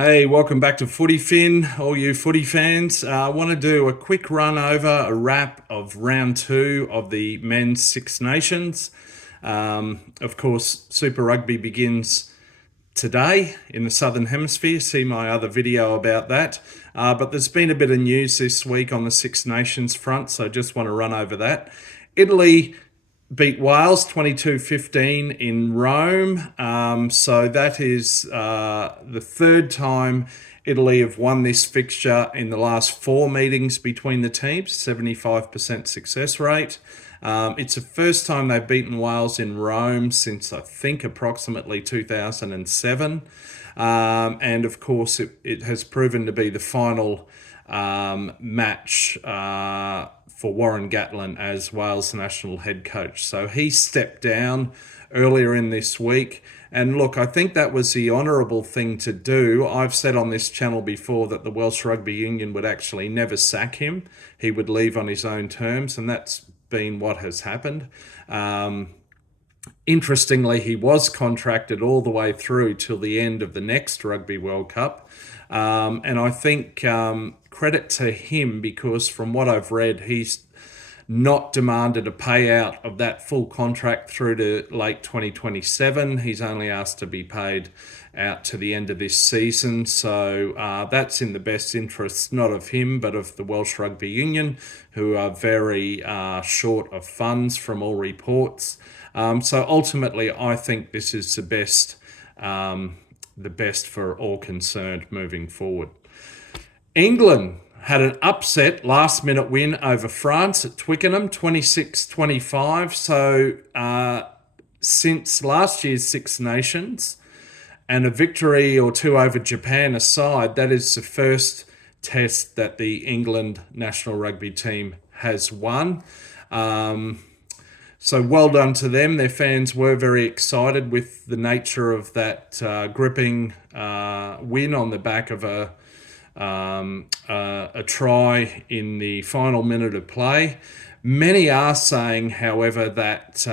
Hey, welcome back to Footy Fin, all you footy fans. I want to do a quick run over, a wrap of round two of the men's Six Nations. Of course, Super Rugby begins today in the Southern Hemisphere. See my other video about that. But there's been a bit of news this week on the Six Nations front, so I just want to run over that. Italy beat Wales 22-15 in Rome. So that is the third time Italy have won this fixture in the last four meetings between the teams, 75% success rate. It's the first time they've beaten Wales in Rome since I think approximately 2007. And of course, it has proven to be the final match for Warren Gatland as Wales national head coach. So he stepped down earlier in this week. And look, I think that was the honourable thing to do. I've said on this channel before that the Welsh Rugby Union would actually never sack him. He would leave on his own terms, and that's been what has happened. Interestingly, he was contracted all the way through till the end of the next Rugby World Cup. And I think credit to him, because from what I've read, he's not demanded a payout of that full contract through to late 2027. He's only asked to be paid out to the end of this season. So that's in the best interests, not of him, but of the Welsh Rugby Union, who are very short of funds from all reports. So ultimately, I think this is the best for all concerned moving forward. England had an upset last-minute win over France at Twickenham, 26-25. So since last year's Six Nations and a victory or two over Japan aside, that is the first test that the England national rugby team has won. So well done to them. Their fans were very excited with the nature of that gripping win on the back of a try in the final minute of play. Many are saying, however, that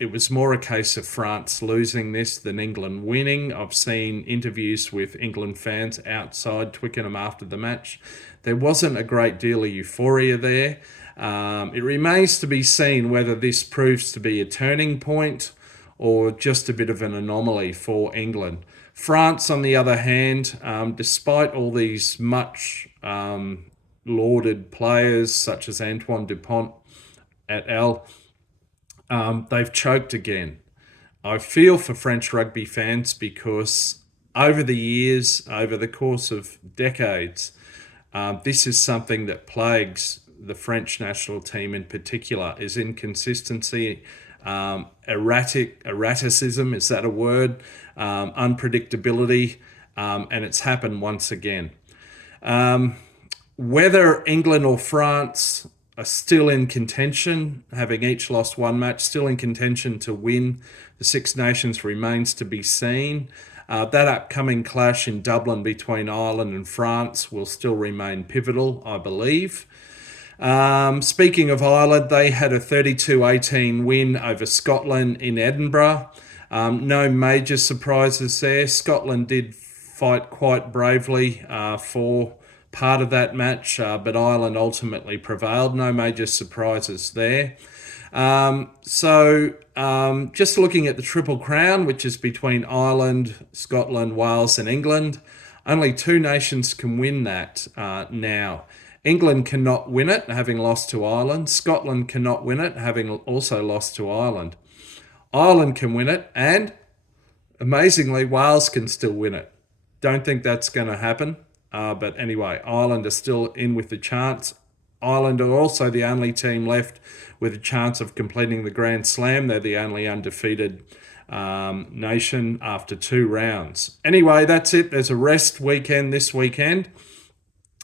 it was more a case of France losing this than England winning. I've seen interviews with England fans outside Twickenham after the match. There wasn't a great deal of euphoria there. It remains to be seen whether this proves to be a turning point or just a bit of an anomaly for England. France, on the other hand, despite all these much lauded players such as Antoine Dupont et al., they've choked again. I feel for French rugby fans because over the years, over the course of decades, this is something that plagues the French national team in particular, is inconsistency, erraticism, is that a word? Unpredictability, and it's happened once again. Whether England or France are still in contention, having each lost one match, still in contention to win the Six Nations remains to be seen. That upcoming clash in Dublin between Ireland and France will still remain pivotal, I believe. Speaking of Ireland, they had a 32-18 win over Scotland in Edinburgh. No major surprises there. Scotland did fight quite bravely for part of that match, but Ireland ultimately prevailed. No major surprises there. Just looking at the Triple Crown, which is between Ireland, Scotland, Wales and England, only two nations can win that now. England cannot win it, having lost to Ireland. Scotland cannot win it, having also lost to Ireland. Ireland can win it, and amazingly, Wales can still win it. Don't think that's going to happen. But anyway, Ireland are still in with the chance. Ireland are also the only team left with a chance of completing the Grand Slam. They're the only undefeated nation after two rounds. Anyway, that's it. There's a rest weekend this weekend.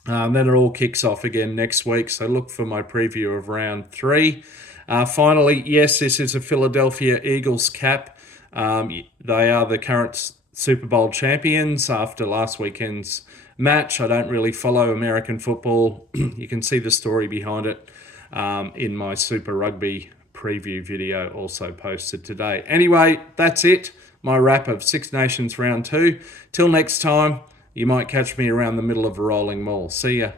Then it all kicks off again next week. So look for my preview of round three. Finally, yes, this is a Philadelphia Eagles cap. They are the current Super Bowl champions after last weekend's match. I don't really follow American football. You can see the story behind it in my Super Rugby preview video also posted today. Anyway, that's it. My wrap of Six Nations round two. Till next time, You might catch me around the middle of a rolling mall. See ya.